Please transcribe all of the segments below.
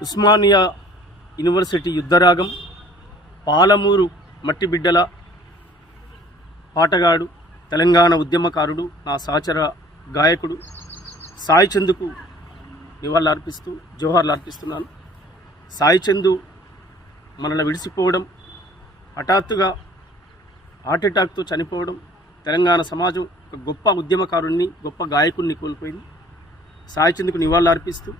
Osmania university యుద్ధరాగం పాలమూరు మట్టిబిడ్డల పాటగాడు తెలంగాణ ఉద్యమకారుడు నా సహచర గాయకుడు సాయి చందుకు నివాళులు అర్పిస్తూ జోహార్లు అర్పిస్తున్నాను సాయి చందు మనల్ని విడిసిపోవడం హఠాత్తుగా హార్ట్ అటాక్తో చనిపోవడం తెలంగాణ సమాజం ఒక గొప్ప ఉద్యమకారుణ్ణి గొప్ప గాయకుడిని కోల్పోయింది. సాయి చందుకు నివాళులు అర్పిస్తూ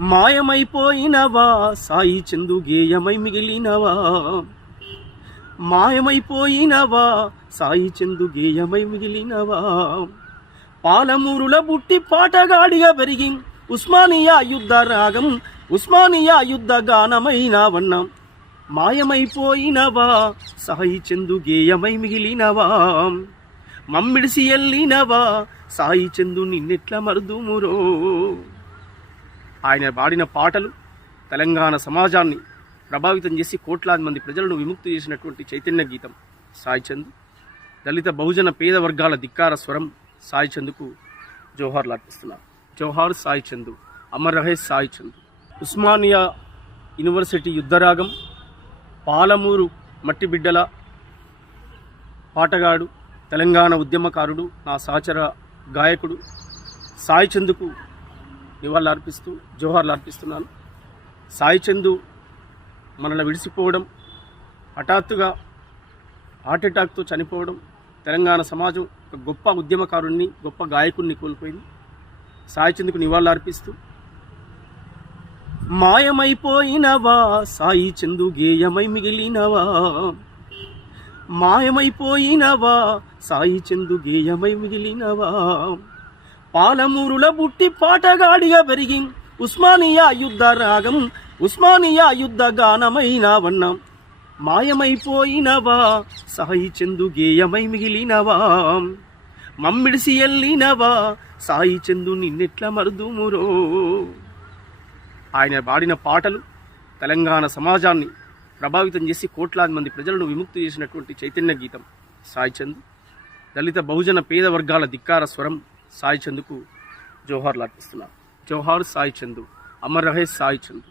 మాయమైపోయినవా? సాయి చందు గేయమై మిగిలినవా? మాయమైపోయినవా? సాయి చందు గేయమై మిగిలినవా? పాలమూరుల బుట్టి పాటగాడిగా పెరిగి ఉస్మానియా యుద్ధ రాగం ఉస్మానియా యుద్ధ గానమైనవన్నా మాయమైపోయినవా? సాయి చందు గేయమై మిగిలినవా? మమ్మిడిసి ఎల్లినవా? సాయి చందు నిన్నెట్ల మరుదుమురో? ఆయన పాడిన పాటలు తెలంగాణ సమాజాన్ని ప్రభావితం చేసి కోట్లాది మంది ప్రజలను విముక్తి చేసినటువంటి చైతన్య గీతం సాయి చంద్. దళిత బహుజన పేద వర్గాల ధిక్కార స్వరం సాయి చందుకు జోహార్లు అర్పిస్తున్నారు జోహార్ సాయి చందు అమర్ రహే సాయిచంద్ ఉస్మానియా యూనివర్సిటీ యుద్ధరాగం పాలమూరు మట్టిబిడ్డల పాటగాడు తెలంగాణ ఉద్యమకారుడు నా సహచర గాయకుడు సాయి చందుకు నివాళులు అర్పిస్తూ జోహార్లు అర్పిస్తున్నాను. సాయి చందు మనల్ని విడిసిపోవడం హఠాత్తుగా హార్ట్ అటాక్తో చనిపోవడం తెలంగాణ సమాజం ఒక గొప్ప ఉద్యమకారుణ్ణి గొప్ప గాయకుడిని కోల్పోయింది. సాయి చందుకు నివాళులు అర్పిస్తూ మాయమైపోయినవా సాయి చందు గేయమై మిగిలినవా? మాయమైపోయినవా సాయి చందు గేయమై మిగిలినవా? పాలమూరుల బుట్టి పాటగాడిగా పెరిగి ఉస్మానియా యుద్ధ రాగం ఉస్మానియా యుద్ధ గానమైనవన్నా మాయమైపోయినవా సాయి చందు గేయమై మిగిలినవా? మమ్మిడిసి ఎల్లినవా సాయి చందు నిన్నెట్ల మరుదుమురో? ఆయన పాడిన పాటలు తెలంగాణ సమాజాన్ని ప్రభావితం చేసి కోట్లాది మంది ప్రజలను విముక్తి చేసినటువంటి చైతన్య గీతం సాయి చంద్. దళిత బహుజన పేద వర్గాల ధిక్కార స్వరం సాయి చందుకు జోహార్లు అర్పిస్తున్నాను జోహార్ సాయి చందు అమర్ రహే సాయి చందు.